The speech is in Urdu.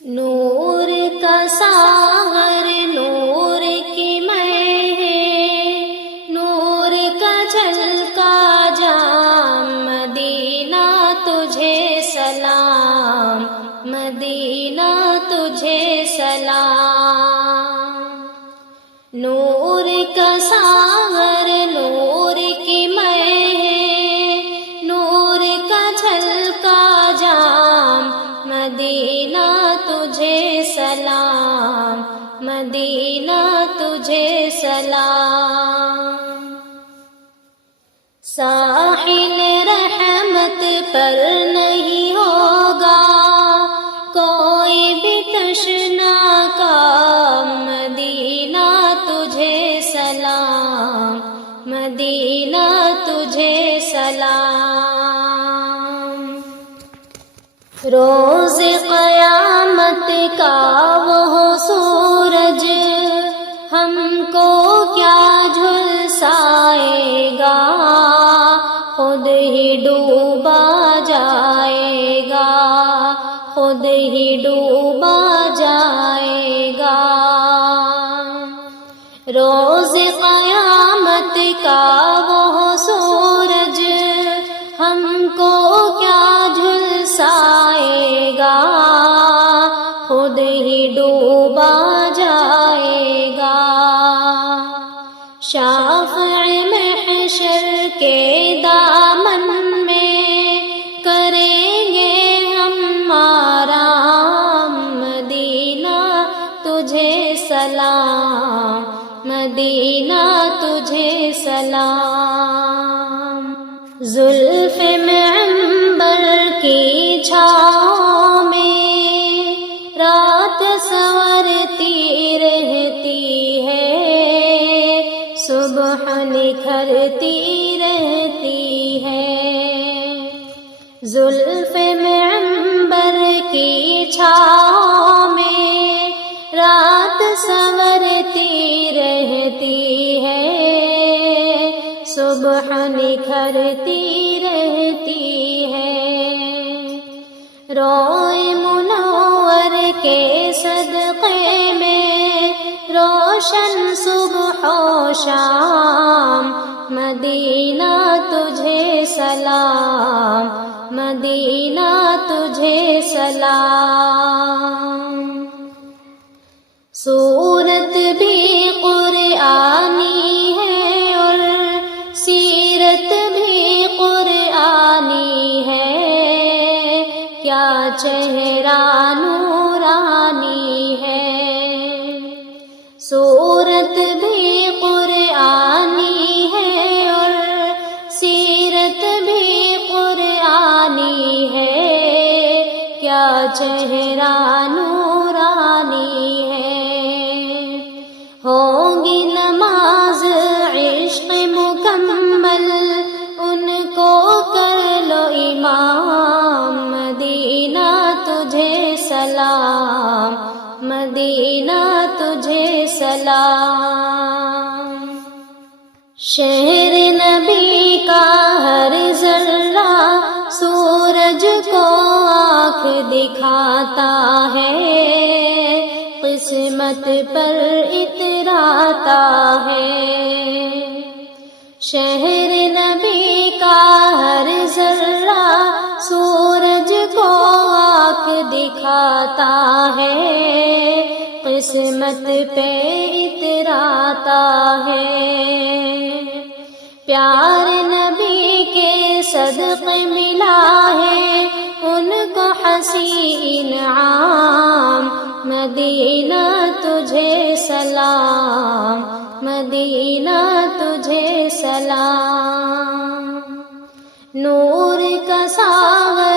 نور کا ساغر نور کی میں ہے، نور کا جھلکا جام، مدینہ تجھے سلام، مدینہ تجھے سلام۔ نور کا ساغر نور کی میں ہے، نور کا جھلکا جام، مدینہ تجھے سلام، مدینہ تجھے سلام۔ ساحل رحمت پر نہیں ہوگا کوئی بھی تشنا کا، مدینہ تجھے سلام، مدینہ تجھے سلام۔ روز قیامت کا وہ سورج ہم کو کیا جھلسائے گا، خود ہی ڈوبا جائے گا، خود ہی ڈوبا جائے گا۔ روز قیامت کا وہ سورج ہم کو کیا جھلسائے گا، خود ہی ڈوبا جائے گا۔ شافع محشر کے دامن میں کریں گے ہم آرام، مدینہ تجھے سلام، مدینہ تجھے سلام۔ زلف عنبر کی چھاؤں میں رات سنورتی رہتی ہے، صبح نکھرتی رہتی ہے۔ زلف عنبر کی چھاؤں میں رات سنورتی رہتی ہے، صبح نکھرتی رہتی ہے۔ روئے منور کے صدقے میں روشن صبح و شام، مدینہ تجھے سلام، مدینہ تجھے سلام۔ سورت بھی قرآنی ہے اور سیرت بھی قرآنی ہے، کیا چہرہ نورانی ہے۔ سورت بھی قرآنی ہے اور سیرت بھی قرآنی ہے، کیا چہرہ نورانی ہے۔ ہوگی نماز عشق مکمل ان کو کر لو امام، مدینہ تجھے سلام، مدینہ تجھے سلام۔ شہر نبی کا ہر ذرہ سورج کو آنکھ دکھاتا ہے، قسمت پر اتراتا ہے۔ شہر نبی کا ہر ذرہ سورج کو آنکھ دکھاتا ہے، قسمت پہ اتراتا ہے۔ پیار نبی کے صدقے ملا ہے ان کو حسین انعام، مدینہ تجھے سلام، مدینہ تجھے سلام۔ نور کا ساغر